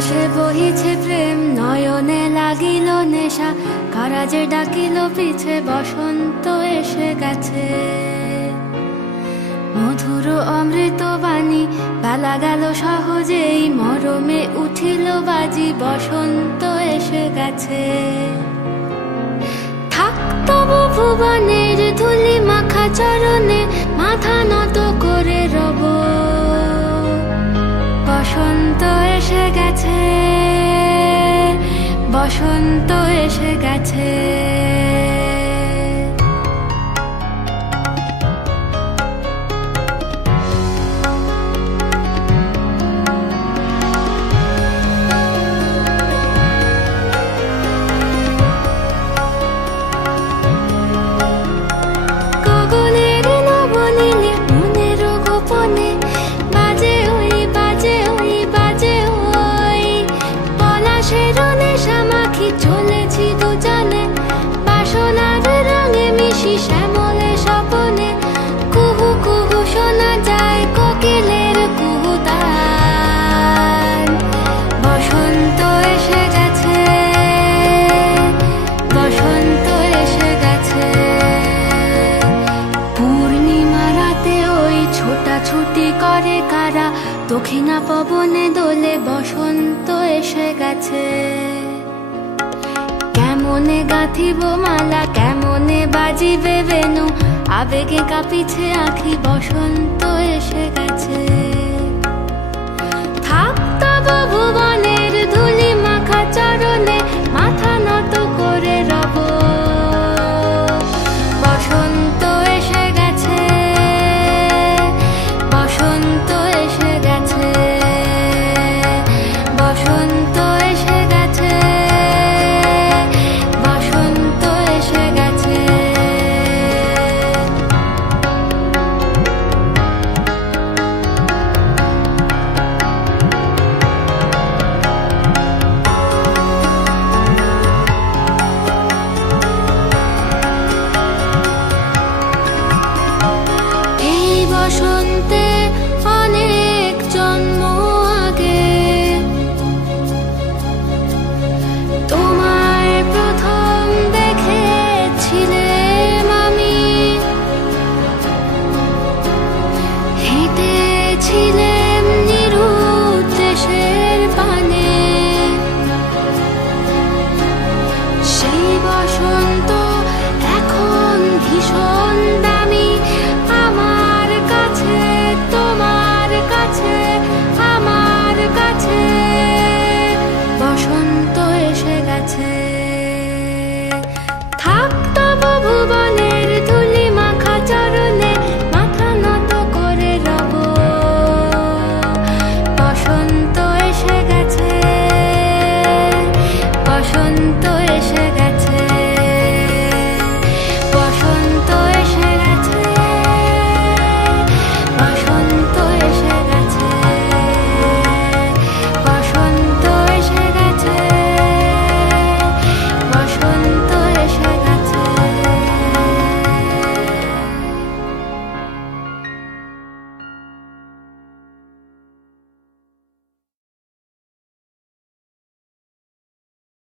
বাতাসে বহিছে প্রেম, নয়নে লাগিল নেশা, কারাজে ডাকিল পিছে, বসন্ত এসে গেছে। মধুর অমৃত বাণী, বেলা গেল সহজেই, মরমে উঠিল বাজি, বসন্ত এসে গেছে। থাক তবু ভুবনের ধুলি মাখা চরণে, মাথা নত করে রব। বসন্ত এসে গেছে, বসন্ত এসে গেছে। গগনের নবনীলে মনের গোপনে, বাজে ওই বাজে ওই বাজে ওই, পলাশের নেশা মাখি চলেছি দুজনে, বাসনার রঙে মিশি শ্যামলে স্বপনে। কুহু কুহু শোনা যায় কোকিলের কুহুতান। বসন্ত এসে গেছে, বসন্ত এসে গেছে। পূর্ণিমা রাতে ওই ছোটাছুটি করে কারা, দক্ষিণা পবনে দোলে, বসন্ত এসে গেছে। কেমনে গাঁথিব মালা, কেমনে বাজিবে বেনু, আবেগে কাঁপিছে আঁখি, বসন্ত এসে গেছে। থাক তবু ভুবনের ধুলি মাখা চরণে, মাথা নত করে রব। বসন্ত এসে গেছে, বসন্ত এসে গেছে, বসন্ত এসে গেছে, বসন্ত এসে গেছে। এই বসন্তে